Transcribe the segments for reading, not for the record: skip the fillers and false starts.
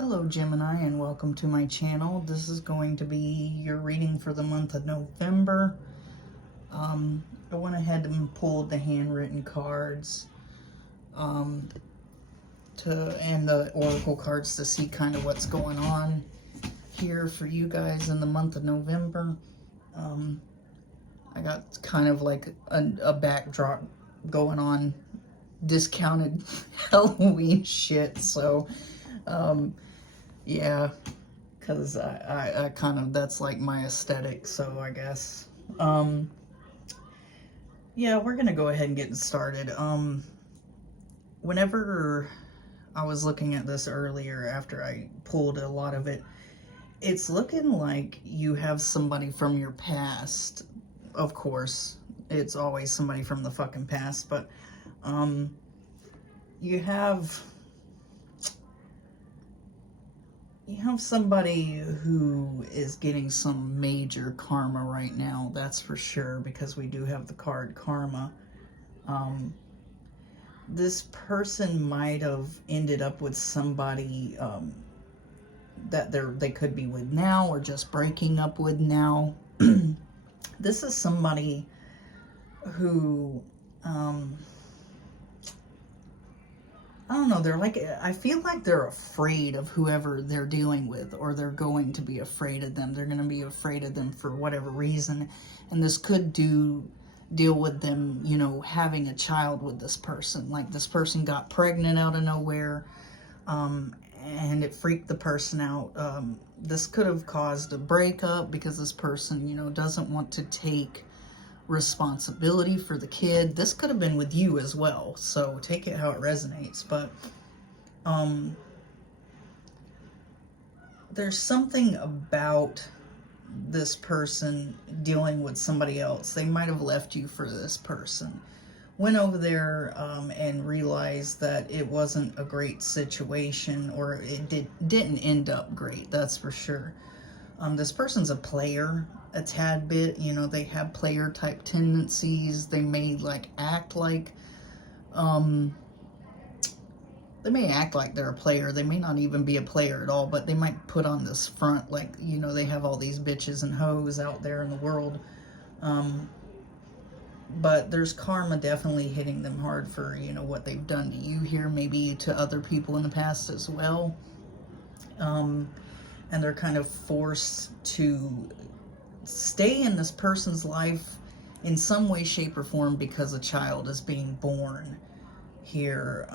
Hello Gemini, and welcome to my channel. This is going to be your reading for the month of November. I went ahead and pulled the handwritten cards and the oracle cards to see kind of what's going on here for you guys in the month of November. I got kind of like a backdrop going on, discounted Halloween shit, so yeah, because I kind of, that's like my aesthetic, so I guess. Yeah, we're gonna go ahead and get started. Whenever I was looking at this earlier, after I pulled a lot of it, it's looking like you have somebody from your past. Of course, it's always somebody from the fucking past, but you have somebody who is getting some major karma right now, that's for sure, because we do have the card karma. This person might have ended up with somebody that they could be with now, or just breaking up with now. This is somebody who I don't know, they're like, I feel like they're afraid of whoever they're dealing with, or they're going to be afraid of them. They're going to be afraid of them for whatever reason. And this could deal with them, you know, having a child with this person. Like, this person got pregnant out of nowhere, and it freaked the person out. This could have caused a breakup because this person, you know, doesn't want to take responsibility for the kid. This could have been with you as well, so take it how it resonates. But there's something about this person dealing with somebody else. They might have left you for this person, went over there and realized that it wasn't a great situation, or it didn't end up great, that's for sure. This person's a player a tad bit, you know, they have player type tendencies. They may like act like they're a player. They may not even be a player at all, but they might put on this front like, you know, they have all these bitches and hoes out there in the world. But there's karma definitely hitting them hard for, you know, what they've done to you here, maybe to other people in the past as well. And they're kind of forced to stay in this person's life in some way, shape, or form because a child is being born here.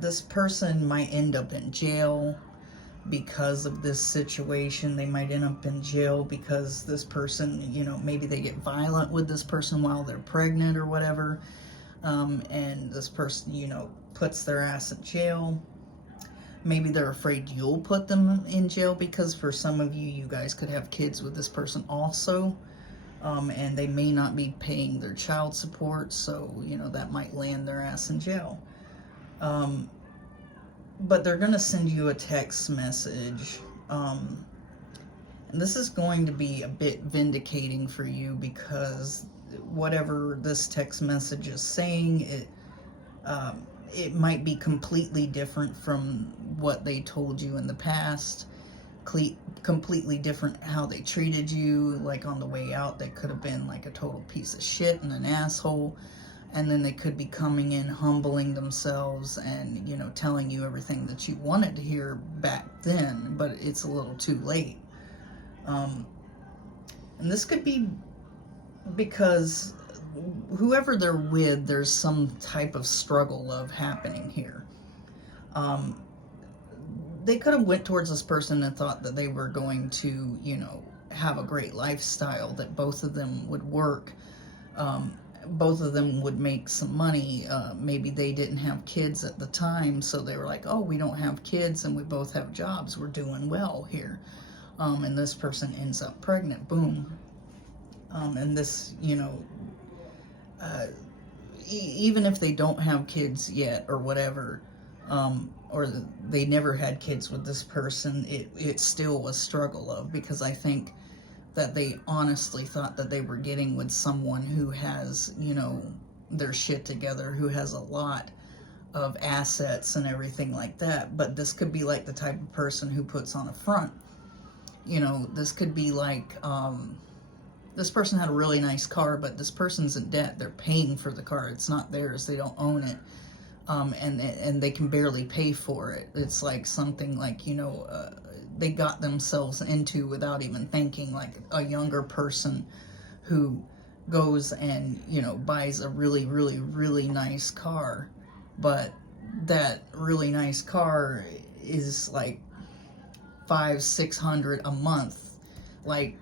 This person might end up in jail because of this situation. They might end up in jail because this person, you know, maybe they get violent with this person while they're pregnant or whatever, and this person, you know, puts their ass in jail. Maybe they're afraid you'll put them in jail, because for some of you, you guys could have kids with this person also, and they may not be paying their child support, so, you know, that might land their ass in jail. But they're going to send you a text message, and this is going to be a bit vindicating for you, because whatever this text message is saying, it might be completely different from what they told you in the past, completely different how they treated you. Like on the way out, they could have been like a total piece of shit and an asshole, and then they could be coming in humbling themselves and, you know, telling you everything that you wanted to hear back then, but it's a little too late. And this could be because whoever they're with, there's some type of struggle love happening here. They could have went towards this person and thought that they were going to, you know, have a great lifestyle, that both of them would work, both of them would make some money. Maybe they didn't have kids at the time, so they were like, oh, we don't have kids and we both have jobs, we're doing well here. And this person ends up pregnant, boom. And this, you know, even if they don't have kids yet or whatever, or they never had kids with this person, it still was struggle of, because I think that they honestly thought that they were getting with someone who has, you know, their shit together, who has a lot of assets and everything like that. But this could be like the type of person who puts on a front. You know, this could be like, this person had a really nice car, but this person's in debt. They're paying for the car. It's not theirs. They don't own it. And they can barely pay for it. It's like something like, you know, they got themselves into without even thinking, like a younger person who goes and, you know, buys a really, really, really nice car, but that really nice car is like $500-600 a month, like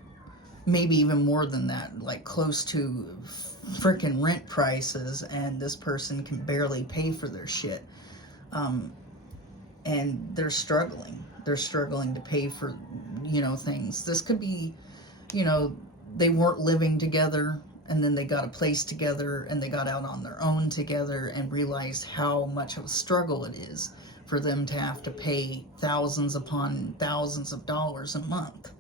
maybe even more than that, like close to freaking rent prices, and this person can barely pay for their shit. And they're struggling to pay for, you know, things. This could be, you know, they weren't living together, and then they got a place together, and they got out on their own together and realized how much of a struggle it is for them to have to pay thousands upon thousands of dollars a month.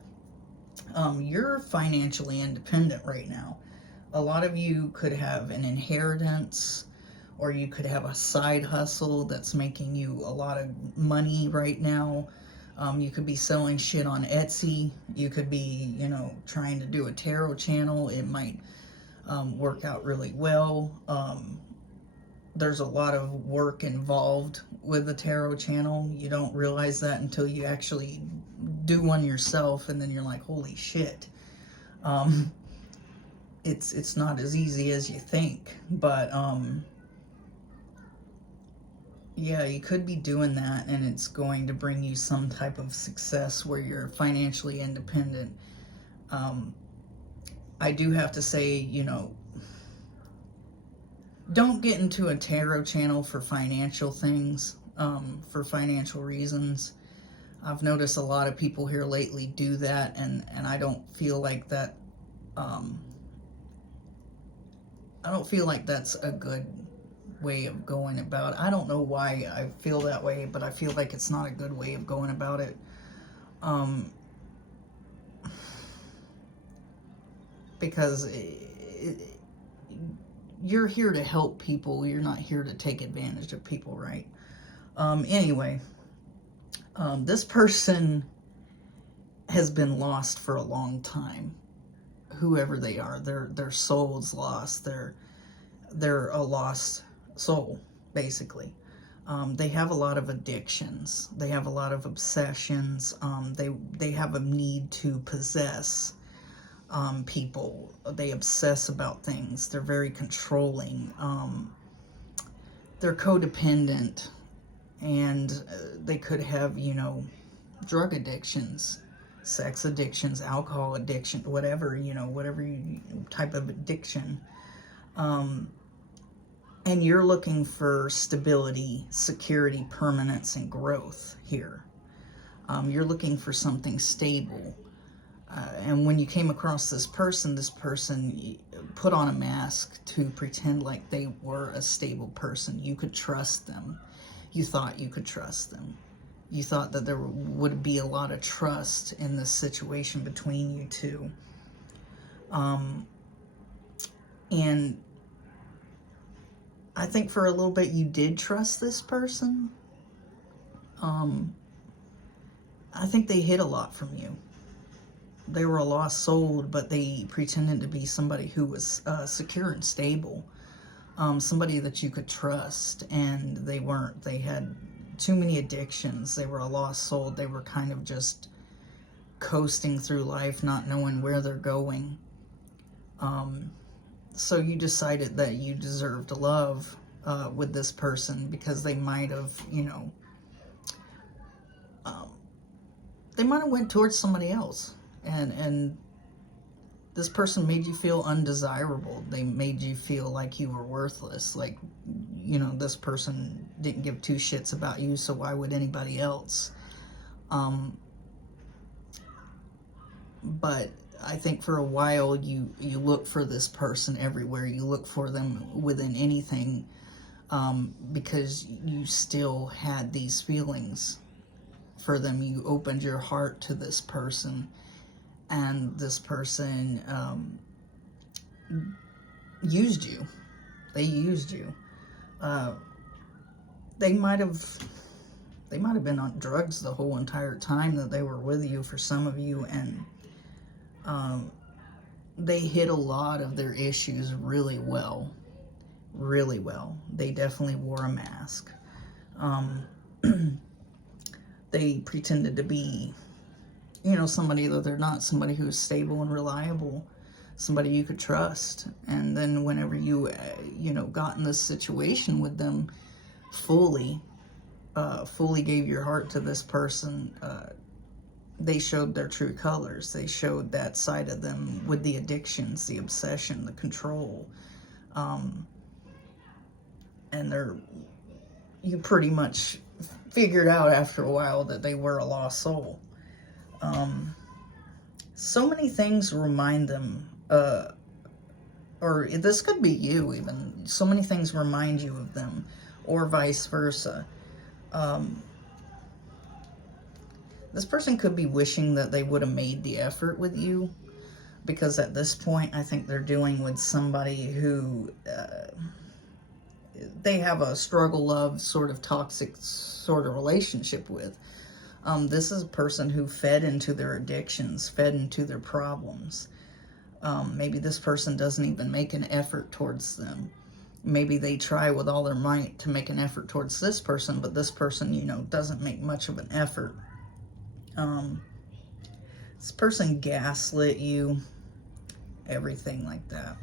You're financially independent right now. A lot of you could have an inheritance, or you could have a side hustle that's making you a lot of money right now. You could be selling shit on Etsy. You could be, you know, trying to do a tarot channel. It might work out really well. There's a lot of work involved with the tarot channel. You don't realize that until you actually do one yourself, and then you're like, holy shit. It's not as easy as you think, but yeah, you could be doing that, and it's going to bring you some type of success where you're financially independent. I do have to say, you know, don't get into a tarot channel for financial things, for financial reasons. I've noticed a lot of people here lately do that, and I don't feel like that, I don't feel like that's a good way of going about it. I don't know why I feel that way, but I feel like it's not a good way of going about it. Because you're here to help people. You're not here to take advantage of people, right? Anyway, this person has been lost for a long time. Whoever they are, their soul's lost. They're a lost soul, basically. They have a lot of addictions. They have a lot of obsessions. They have a need to possess people. They obsess about things. They're very controlling. They're codependent, and they could have, you know, drug addictions, sex addictions, alcohol addiction, whatever, you know, whatever type of addiction. And you're looking for stability, security, permanence, and growth here. You're looking for something stable. And when you came across this person put on a mask to pretend like they were a stable person. You could trust them. You thought you could trust them. You thought that there would be a lot of trust in this situation between you two. And I think for a little bit you did trust this person. I think they hid a lot from you. They were a lost soul, but they pretended to be somebody who was secure and stable. Somebody that you could trust, and they weren't. They had too many addictions. They were a lost soul. They were kind of just coasting through life, not knowing where they're going. So you decided that you deserved love with this person, because they might have, you know, they might have went towards somebody else. And this person made you feel undesirable. They made you feel like you were worthless. Like, you know, this person didn't give two shits about you, so why would anybody else? But I think for a while you look for this person everywhere. You look for them within anything, because you still had these feelings for them. You opened your heart to this person. And this person used you. They used you. they might have been on drugs the whole entire time that they were with you, for some of you, and they hid a lot of their issues really well. Really well. They definitely wore a mask. They pretended to be, you know, somebody that they're not, somebody who's stable and reliable, somebody you could trust. And then whenever you, you know, got in this situation with them, fully gave your heart to this person, they showed their true colors. They showed that side of them with the addictions, the obsession, the control. And you pretty much figured out after a while that they were a lost soul. So many things remind them, or this could be you even, so many things remind you of them, or vice versa. This person could be wishing that they would have made the effort with you, because at this point I think they're dealing with somebody who they have a struggle love sort of toxic sort of relationship with. This is a person who fed into their addictions, fed into their problems. Maybe this person doesn't even make an effort towards them. Maybe they try with all their might to make an effort towards this person, but this person, you know, doesn't make much of an effort. This person gaslit you, everything like that.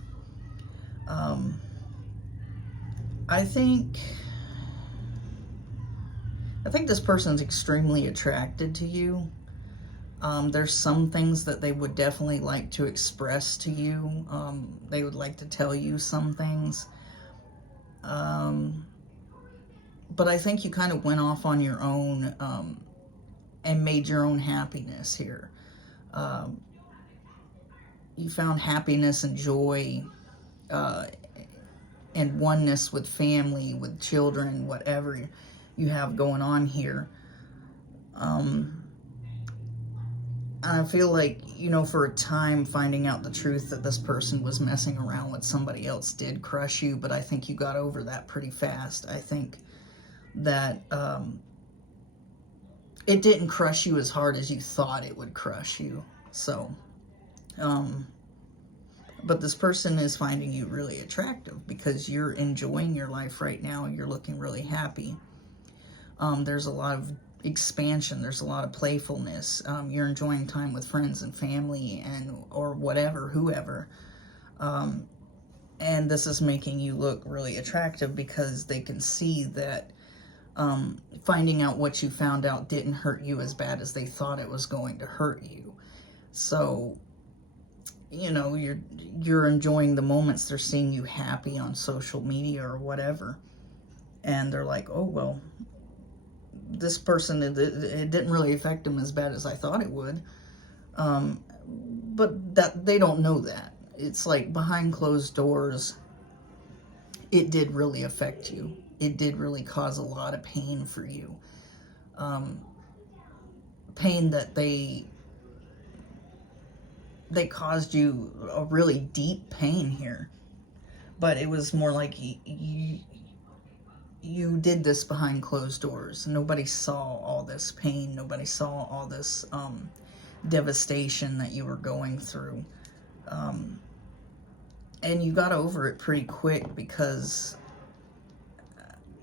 I think this person's extremely attracted to you. There's some things that they would definitely like to express to you. They would like to tell you some things. But I think you kind of went off on your own, and made your own happiness here. You found happiness and joy, and oneness with family, with children, whatever you have going on here. I feel like, you know, for a time, finding out the truth that this person was messing around with somebody else did crush you, but I think you got over that pretty fast. I think that it didn't crush you as hard as you thought it would crush you. So, but this person is finding you really attractive because you're enjoying your life right now. You're looking really happy. There's a lot of expansion. There's a lot of playfulness. You're enjoying time with friends and family or whatever, whoever. And this is making you look really attractive because they can see that finding out what you found out didn't hurt you as bad as they thought it was going to hurt you. So, you know, you're enjoying the moments. They're seeing you happy on social media or whatever. And they're like, oh, well, this person, it didn't really affect them as bad as I thought it would. But that they don't know that. It's like behind closed doors, it did really affect you. It did really cause a lot of pain for you. Pain that they caused you a really deep pain here. But it was more like you did this behind closed doors. Nobody saw all this pain. Nobody saw all this devastation that you were going through. And you got over it pretty quick because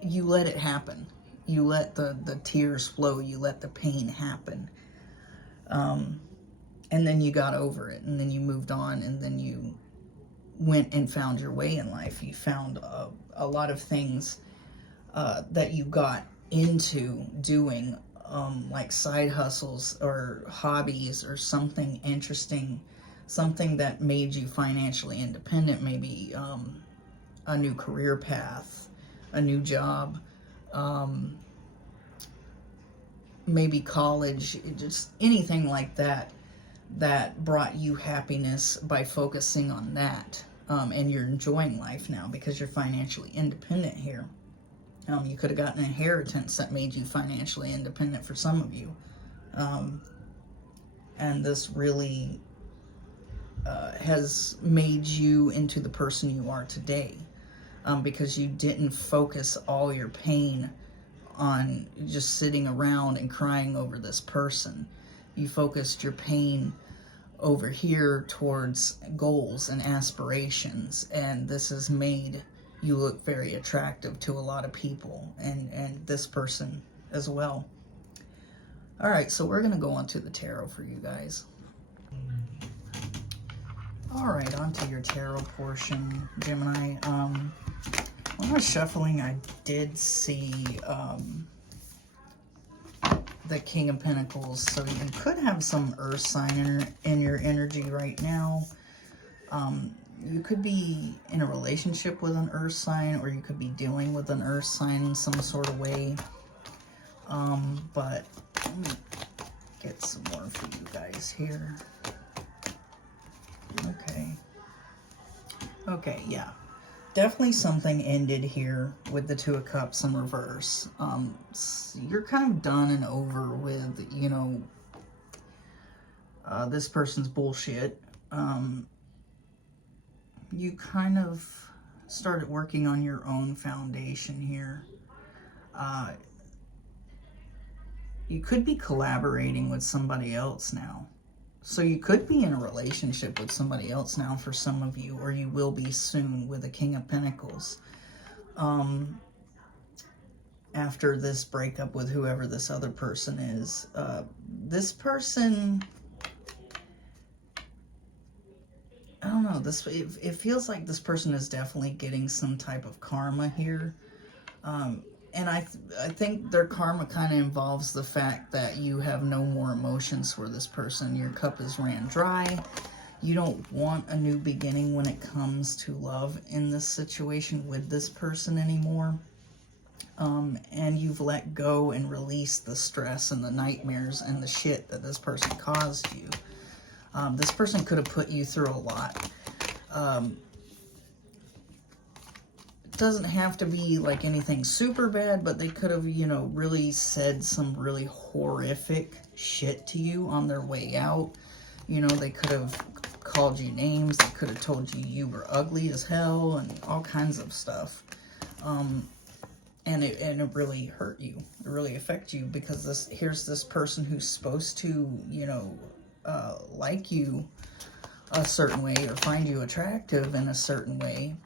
you let it happen. You let the tears flow. You let the pain happen. And then you got over it. And then you moved on. And then you went and found your way in life. You found a lot of things that you got into doing, like side hustles or hobbies or something interesting, something that made you financially independent, maybe a new career path, a new job, maybe college, just anything like that that brought you happiness by focusing on that. And you're enjoying life now because you're financially independent here. You could have gotten an inheritance that made you financially independent for some of you. And this really has made you into the person you are today. Because you didn't focus all your pain on just sitting around and crying over this person. You focused your pain over here towards goals and aspirations, and this has made you look very attractive to a lot of people, and this person as well. All right, so we're going to go on to the tarot for you guys. All right, on to your tarot portion, Gemini. When I was shuffling, I did see the King of Pentacles, so you could have some earth sign in your energy right now. You could be in a relationship with an earth sign, or you could be dealing with an earth sign in some sort of way. But let me get some more for you guys here. Okay, yeah. Definitely something ended here with the Two of Cups in reverse. You're kind of done and over with, you know, this person's bullshit. You kind of started working on your own foundation here. You could be collaborating with somebody else now. So you could be in a relationship with somebody else now for some of you, or you will be soon with the King of Pentacles. After this breakup with whoever this other person is. This person, I don't know, it feels like this person is definitely getting some type of karma here. And I think their karma kind of involves the fact that you have no more emotions for this person. Your cup is ran dry. You don't want a new beginning when it comes to love in this situation with this person anymore. And you've let go and released the stress and the nightmares and the shit that this person caused you. This person could have put you through a lot. Doesn't have to be like anything super bad, but they could have, you know, really said some really horrific shit to you on their way out. You know, they could have called you names. They could have told you you were ugly as hell and all kinds of stuff. And it really hurt you. It really affected you, because here's this person who's supposed to, you know, like you a certain way or find you attractive in a certain way.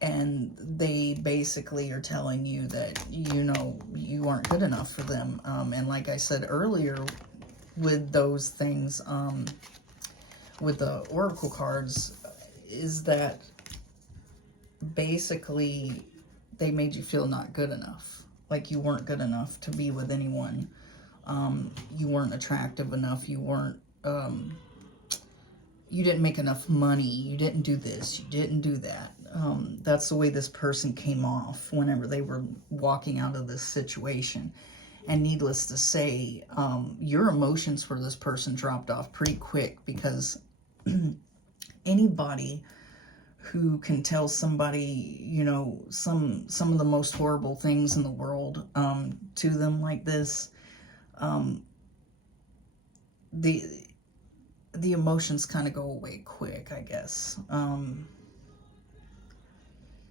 And they basically are telling you that, you know, you aren't good enough for them. And like I said earlier, with those things, with the oracle cards, is that basically they made you feel not good enough. Like you weren't good enough to be with anyone. You weren't attractive enough. You weren't, you didn't make enough money. You didn't do this. You didn't do that. That's the way this person came off whenever they were walking out of this situation. And needless to say, your emotions for this person dropped off pretty quick, because anybody who can tell somebody, you know, some of the most horrible things in the world to them like this, the emotions kind of go away quick, I guess.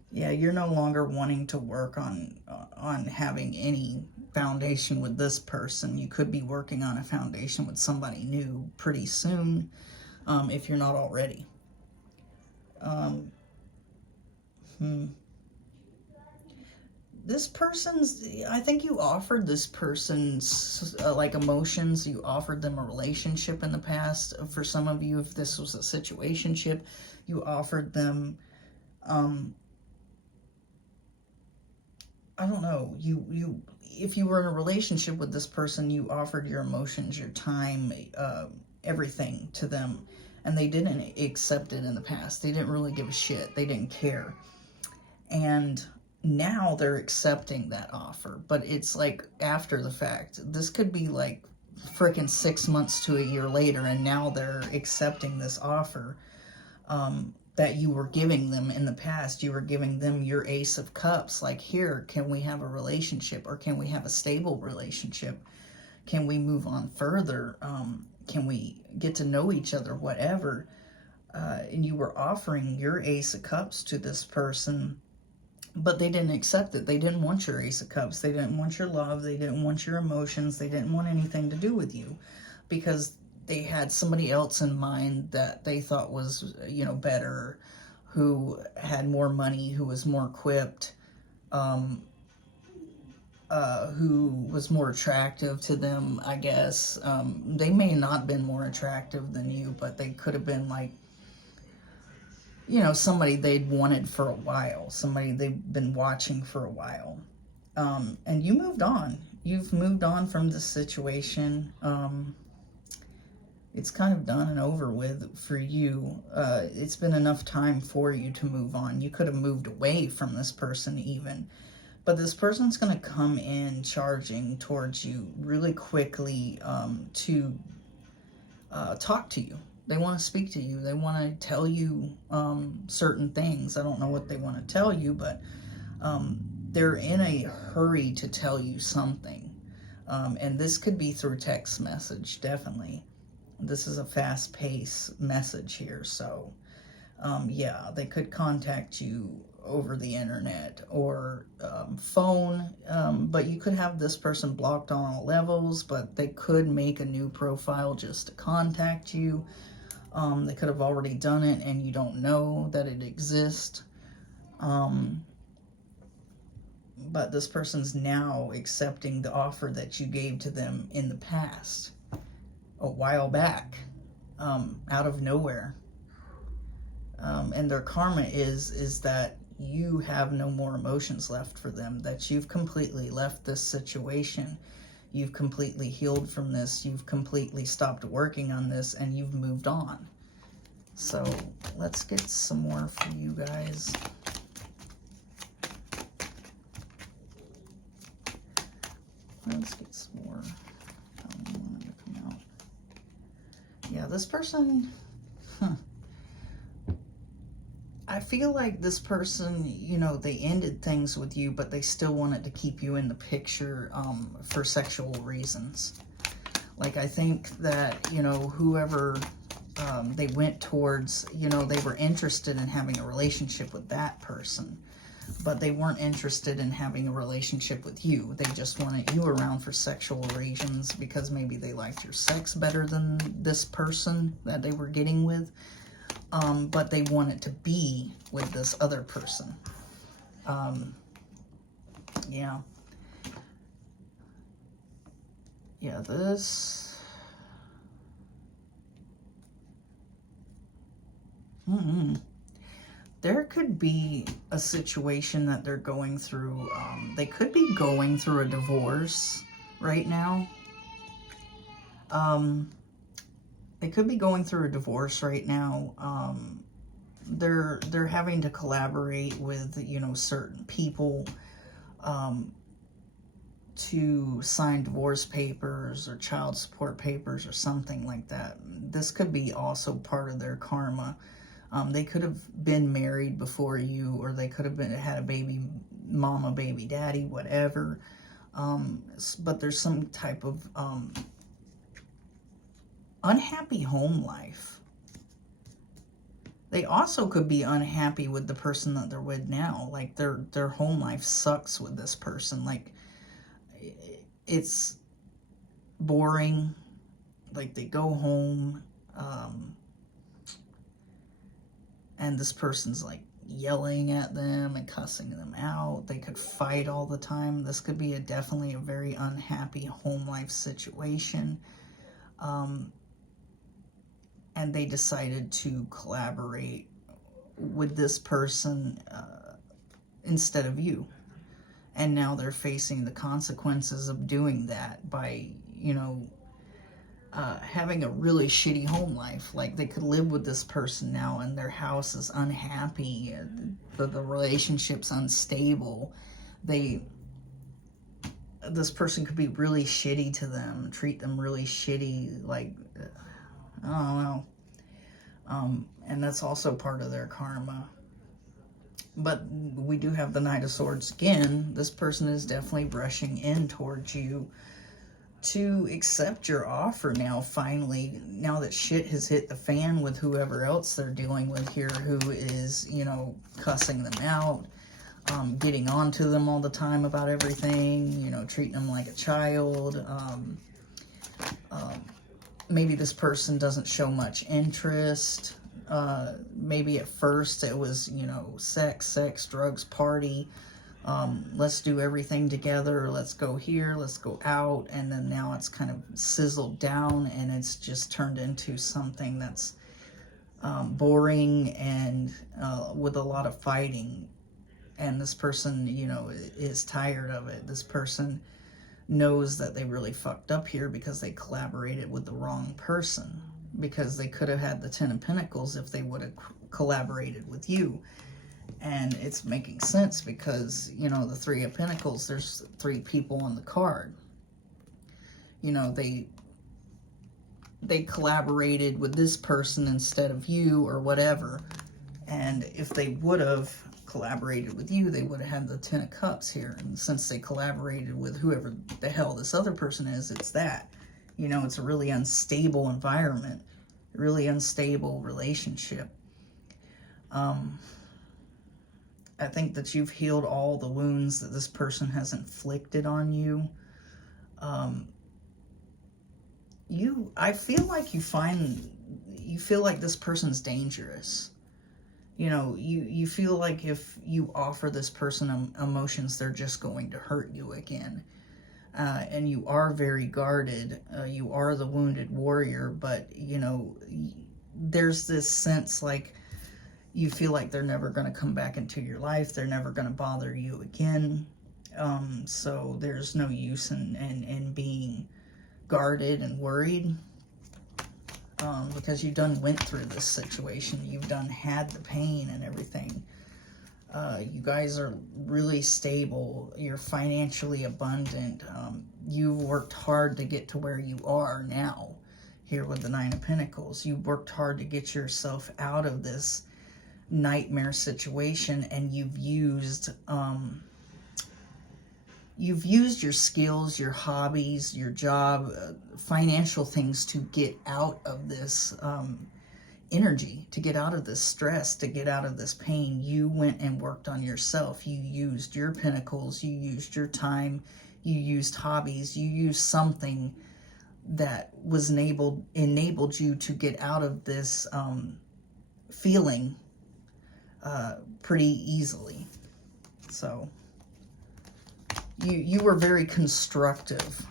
Yeah, you're no longer wanting to work on having any foundation with this person. You could be working on a foundation with somebody new pretty soon, if you're not already. This person's, I think you offered this person like emotions. You offered them a relationship in the past. For some of you, if this was a situationship, you offered them, I don't know, if you were in a relationship with this person, you offered your emotions, your time, everything to them, and they didn't accept it in the past. They didn't really give a shit. They didn't care. And now they're accepting that offer, but it's like after the fact. This could be like freaking 6 months to a year later, and now they're accepting this offer that you were giving them in the past. You were giving them your Ace of Cups, like, here, can we have a relationship, or can we have a stable relationship? Can we move on further? Can we get to know each other, whatever? And you were offering your Ace of Cups to this person, But they didn't accept it. They didn't want your Ace of Cups. They didn't want your love. They didn't want your emotions. They didn't want anything to do with you, because they had somebody else in mind that they thought was, you know, better, who had more money, who was more equipped, who was more attractive to them, I guess. They may not have been more attractive than you, but they could have been like, you know, somebody they'd wanted for a while, somebody they've been watching for a while. And you moved on. You've moved on from this situation. It's kind of done and over with for you. It's been enough time for you to move on. You could have moved away from this person even. But this person's going to come in charging towards you really quickly to talk to you. They want to speak to you. They want to tell you certain things. I don't know what they want to tell you, but they're in a hurry to tell you something. And this could be through text message, definitely. This is a fast-paced message here. So, yeah, they could contact you over the internet or phone, but you could have this person blocked on all levels, but they could make a new profile just to contact you. They could have already done it and you don't know that it exists. But this person's now accepting the offer that you gave to them in the past, a while back, out of nowhere. And their karma is that you have no more emotions left for them, that you've completely left this situation. You've completely healed from this. You've completely stopped working on this, and you've moved on. So let's get some more for you guys. Let's get some more. I don't want it to come out. Yeah, this person... I feel like this person, you know, they ended things with you, but they still wanted to keep you in the picture for sexual reasons. Like, I think that, you know, whoever they went towards, you know, they were interested in having a relationship with that person, but they weren't interested in having a relationship with you. They just wanted you around for sexual reasons because maybe they liked your sex better than this person that they were getting with. But they wanted to be with this other person. Yeah. Yeah, this... There could be a situation that they're going through. They could be going through a divorce right now. They could be going through a divorce right now. They're having to collaborate with, you know, certain people to sign divorce papers or child support papers or something like that. This could be also part of their karma. They could have been married before you, or they could have had a baby mama, baby daddy, whatever. But there's some type of unhappy home life. They also could be unhappy with the person that they're with now. Like their home life sucks with this person. Like it's boring. Like they go home and this person's like yelling at them and cussing them out. They could fight all the time. This could be definitely a very unhappy home life situation. And they decided to collaborate with this person instead of you. And now they're facing the consequences of doing that by, you know, having a really shitty home life. Like they could live with this person now and their house is unhappy. The relationship's unstable. This person could be really shitty to them, treat them really shitty, like... I don't know. And that's also part of their karma. But we do have the Knight of Swords again. This person is definitely rushing in towards you to accept your offer now, finally. Now that shit has hit the fan with whoever else they're dealing with here, who is, you know, cussing them out, getting on to them all the time about everything, you know, treating them like a child. Maybe this person doesn't show much interest. Maybe at first it was, you know, sex, drugs, party. Let's do everything together. Let's go here, let's go out. And then now it's kind of sizzled down and it's just turned into something that's boring and with a lot of fighting. And this person, you know, is tired of it. This person knows that they really fucked up here because they collaborated with the wrong person. Because they could have had the 10 of Pentacles if they would have collaborated with you. And it's making sense because, you know, the 3 of Pentacles, there's 3 people on the card. You know, they collaborated with this person instead of you or whatever. And if they would have collaborated with you, they would have had the 10 of Cups here. And since they collaborated with whoever the hell this other person is, it's that. You know, it's a really unstable environment, really unstable relationship. I think that you've healed all the wounds that this person has inflicted on you. I feel like you feel like this person's dangerous. You know, you feel like if you offer this person emotions, they're just going to hurt you again. And you are very guarded. You are the wounded warrior, but, you know, there's this sense like you feel like they're never going to come back into your life. They're never going to bother you again. So there's no use in being guarded and worried. Because you done went through this situation. You've done had the pain and everything. You guys are really stable. You're financially abundant. You've worked hard to get to where you are now, here with the 9 of Pentacles. You worked hard to get yourself out of this nightmare situation, and you've used your skills, your hobbies, your job, financial things to get out of this energy, to get out of this stress, to get out of this pain. You went and worked on yourself. You used your pentacles, you used your time, you used hobbies, you used something that was enabled you to get out of this feeling pretty easily. So you were very constructive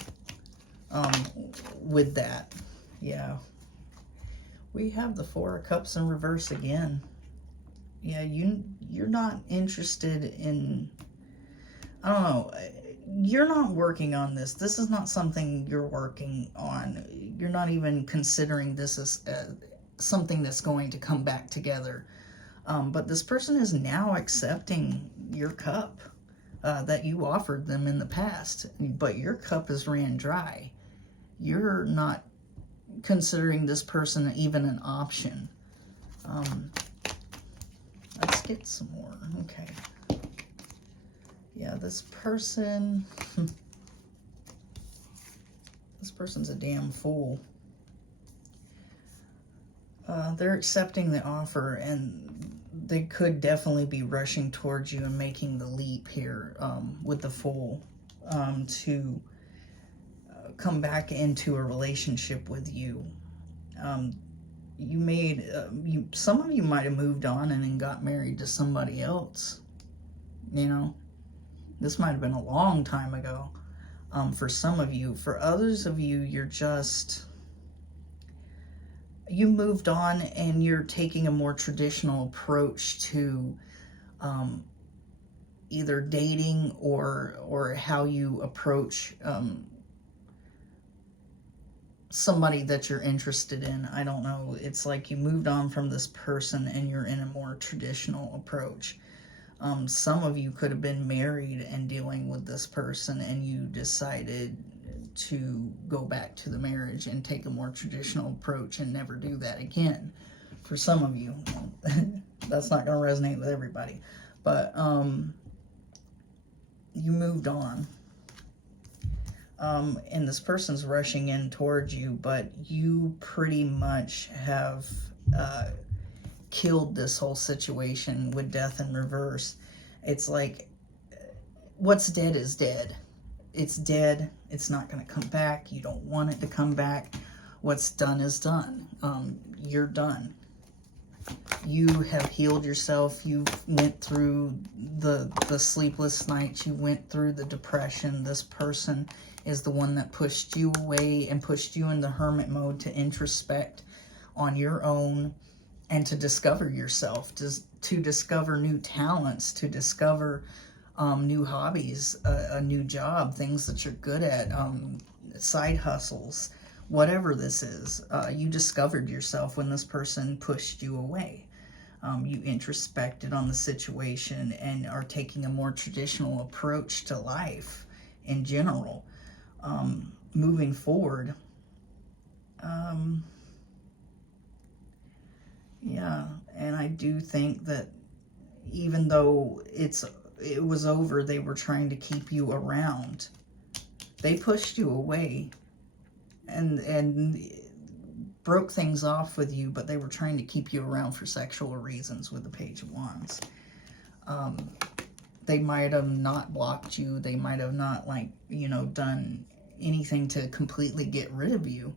with that. Yeah. We have the 4 of Cups in reverse again. Yeah, you're not interested in, I don't know, you're not working on this. This is not something you're working on. You're not even considering this as something that's going to come back together. But this person is now accepting your cup that you offered them in the past. But your cup is ran dry. You're not considering this person even an option. Let's get some more. Okay. Yeah, this person, this person's a damn fool. They're accepting the offer, and they could definitely be rushing towards you and making the leap here with the Fool to come back into a relationship with you. Some of you might have moved on and then got married to somebody else. You know, this might have been a long time ago for some of you. For others of you, you moved on and you're taking a more traditional approach to either dating or how you approach somebody that you're interested in. I don't know. It's like you moved on from this person and you're in a more traditional approach. Some of you could have been married and dealing with this person, and you decided to go back to the marriage and take a more traditional approach and never do that again. For some of you, that's not going to resonate with everybody, but you moved on. And this person's rushing in towards you, but you pretty much have killed this whole situation with death in reverse. It's like, what's dead is dead. It's dead. It's not going to come back. You don't want it to come back. What's done is done. You're done. You have healed yourself. You went through the sleepless nights. You went through the depression. This person is the one that pushed you away and pushed you into hermit mode to introspect on your own and to discover yourself, to discover new talents, to discover new hobbies, a new job, things that you're good at, side hustles, whatever this is. You discovered yourself when this person pushed you away. You introspected on the situation and are taking a more traditional approach to life in general. Moving forward, yeah, and I do think that even though it was over, they were trying to keep you around. They pushed you away and broke things off with you, but they were trying to keep you around for sexual reasons with the Page of Wands. They might have not blocked you. They might have not, like, you know, done anything to completely get rid of you.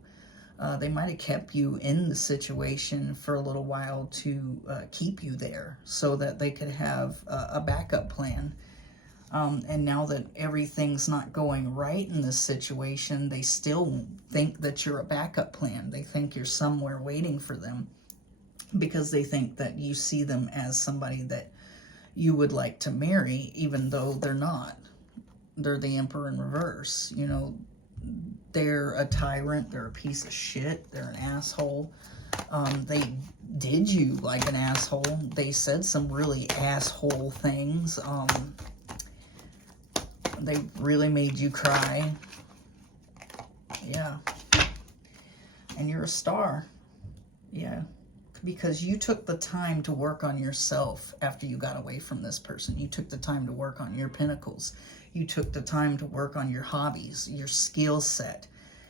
They might have kept you in the situation for a little while to keep you there so that they could have a backup plan. And now that everything's not going right in this situation, they still think that you're a backup plan. They think you're somewhere waiting for them because they think that you see them as somebody that you would like to marry, even though they're not. They're the Emperor in reverse. You know, they're a tyrant. They're a piece of shit. They're an asshole. They did you like an asshole. They said some really asshole things. They really made you cry. Yeah. And you're a star. Yeah. Because you took the time to work on yourself after you got away from this person. You took the time to work on your pinnacles. You took the time to work on your hobbies, your skill set,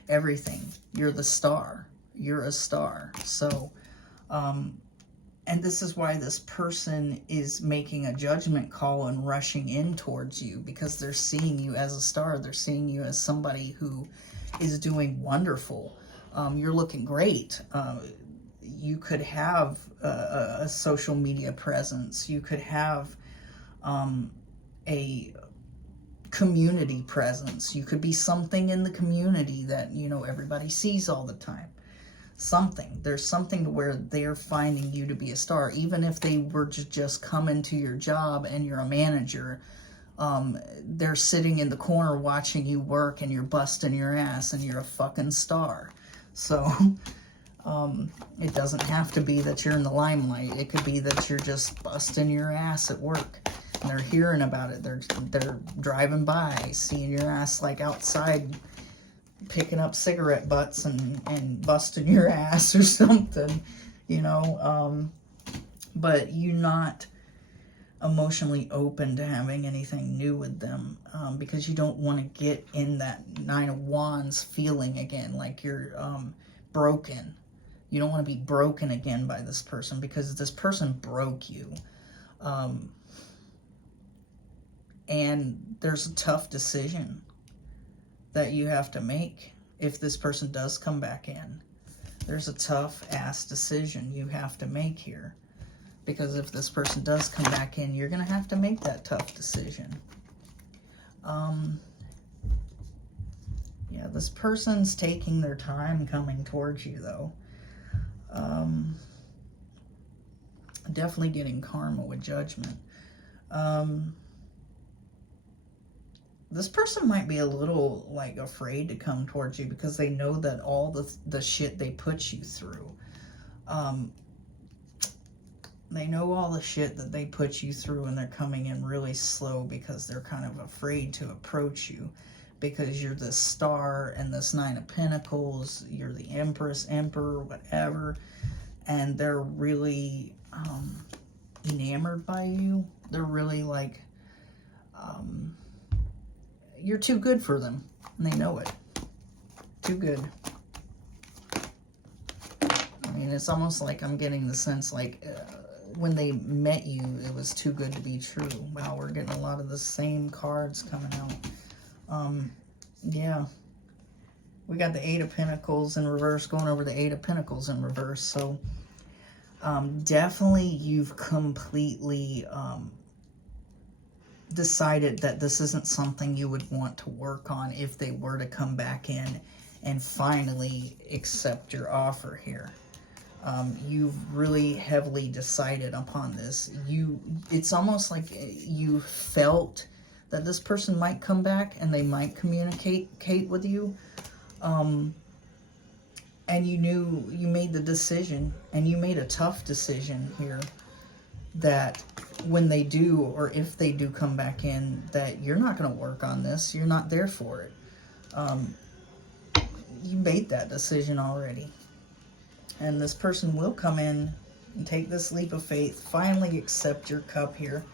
everything. You're the star. You're a star. So, and this is why this person is making a judgment call and rushing in towards you, because they're seeing you as a star. They're seeing you as somebody who is doing wonderful. You're looking great. You could have a social media presence. You could have a community presence. You could be something in the community that, you know, everybody sees all the time. Something. There's something to where they're finding you to be a star. Even if they were to just come into your job and you're a manager, they're sitting in the corner watching you work and you're busting your ass and you're a fucking star. So it doesn't have to be that you're in the limelight. It could be that you're just busting your ass at work. And they're hearing about it. They're driving by, seeing your ass like outside, picking up cigarette butts and busting your ass or something, you know. But you're not emotionally open to having anything new with them, because you don't want to get in that Nine of Wands feeling again, like you're broken. You don't want to be broken again by this person, because this person broke you. And there's a tough decision that you have to make if this person does come back in. There's a tough ass decision you have to make here, because if this person does come back in, you're going to have to make that tough decision. Yeah, this person's taking their time coming towards you, though. Definitely getting karma with Judgment. This person might be a little, like, afraid to come towards you because they know that all the shit they put you through. They know all the shit that they put you through, and they're coming in really slow because they're kind of afraid to approach you, because you're this star and this Nine of Pentacles. You're the Empress, Emperor, whatever. And they're really enamored by you. They're really like... you're too good for them, and they know it. Too good. I mean, it's almost like I'm getting the sense like when they met you, it was too good to be true. Wow, we're getting a lot of the same cards coming out. Yeah. We got the Eight of Pentacles in reverse going over the Eight of Pentacles in reverse. So definitely you've completely decided that this isn't something you would want to work on if they were to come back in and finally accept your offer here. You've really heavily decided upon this. It's almost like you felt that this person might come back and they might communicate with you. And you knew, you made the decision, and you made a tough decision here, that when they do, or if they do come back in, that you're not going to work on this. You're not there for it. You made that decision already. And this person will come in and take this leap of faith, finally accept your cup here,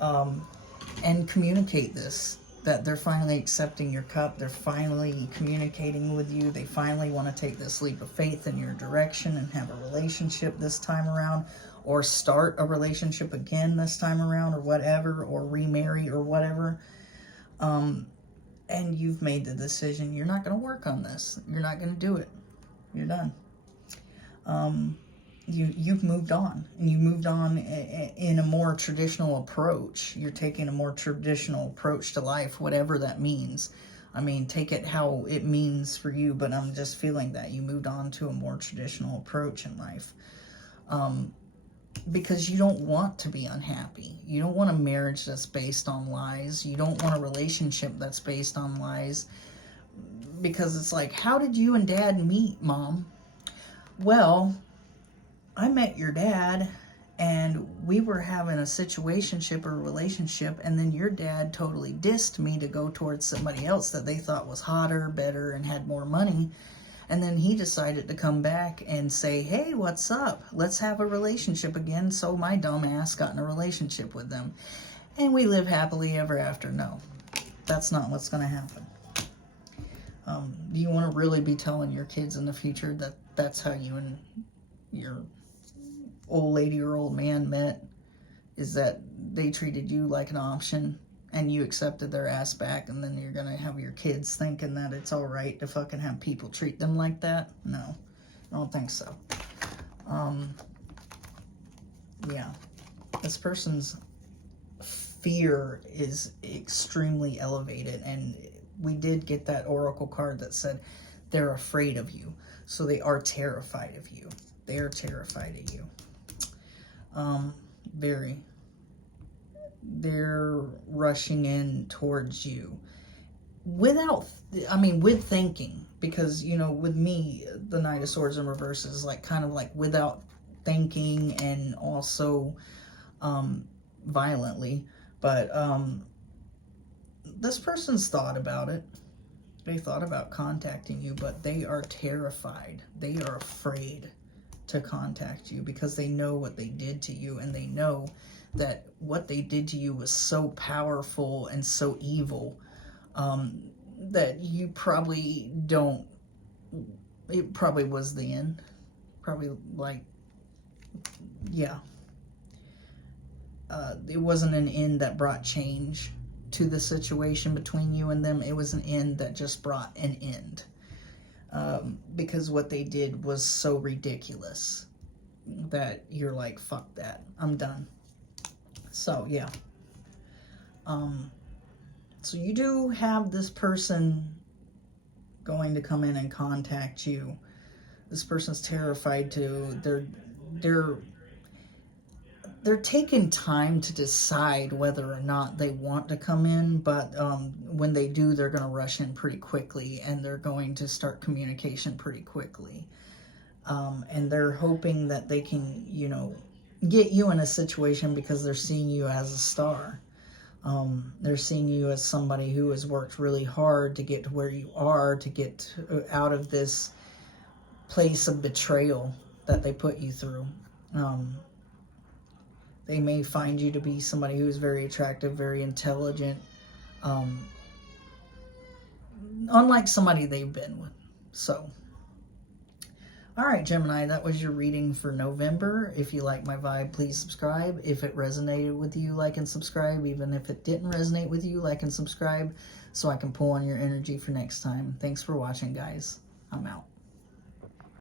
and communicate this, that they're finally accepting your cup. They're finally communicating with you. They finally want to take this leap of faith in your direction and have a relationship this time around, or start a relationship again this time around, or whatever, or remarry or whatever. And you've made the decision. You're not going to work on this. You're not going to do it. You're done. You've moved on, and you moved on in a more traditional approach. You're taking a more traditional approach to life, whatever that means. I mean, take it how it means for you, but I'm just feeling that you moved on to a more traditional approach in life. Because you don't want to be unhappy. You don't want a marriage that's based on lies. You don't want a relationship that's based on lies. Because it's like, how did you and Dad meet, Mom? Well, I met your dad, and we were having a situationship or relationship, and then your dad totally dissed me to go towards somebody else that they thought was hotter, better, and had more money. And then he decided to come back and say, hey, what's up? Let's have a relationship again. So my dumb ass got in a relationship with them. And we live happily ever after. No, that's not what's going to happen. Do you want to really be telling your kids in the future that that's how you and your old lady or old man met? Is that they treated you like an option and you accepted their ass back, and then you're going to have your kids thinking that it's all right to fucking have people treat them like that? No, I don't think so. Yeah. This person's fear is extremely elevated, and we did get that oracle card that said they're afraid of you. So they are terrified of you. They are terrified of you. Very. They're rushing in towards you without, with thinking, because, you know, with me, the Knight of Swords in reverse is like kind of like without thinking, and also violently. But this person's thought about it. They thought about contacting you, but they are terrified. They are afraid to contact you because they know what they did to you, and they know that what they did to you was so powerful and so evil that you probably don't, it probably was the end. Probably like, yeah. It wasn't an end that brought change to the situation between you and them. It was an end that just brought an end. Because what they did was so ridiculous that you're like, fuck that, I'm done. So, yeah. So you do have this person going to come in and contact you. This person's terrified to, they're taking time to decide whether or not they want to come in, but when they do, they're going to rush in pretty quickly, and they're going to start communication pretty quickly. And they're hoping that they can, you know, get you in a situation because they're seeing you as a star. They're seeing you as somebody who has worked really hard to get to where you are, to get out of this place of betrayal that they put you through. They may find you to be somebody who's very attractive, very intelligent, unlike somebody they've been with. So, All right, Gemini, that was your reading for November. If you like my vibe, please subscribe. If it resonated with you, like and subscribe. Even if it didn't resonate with you, like and subscribe so I can pull on your energy for next time. Thanks for watching, guys. I'm out.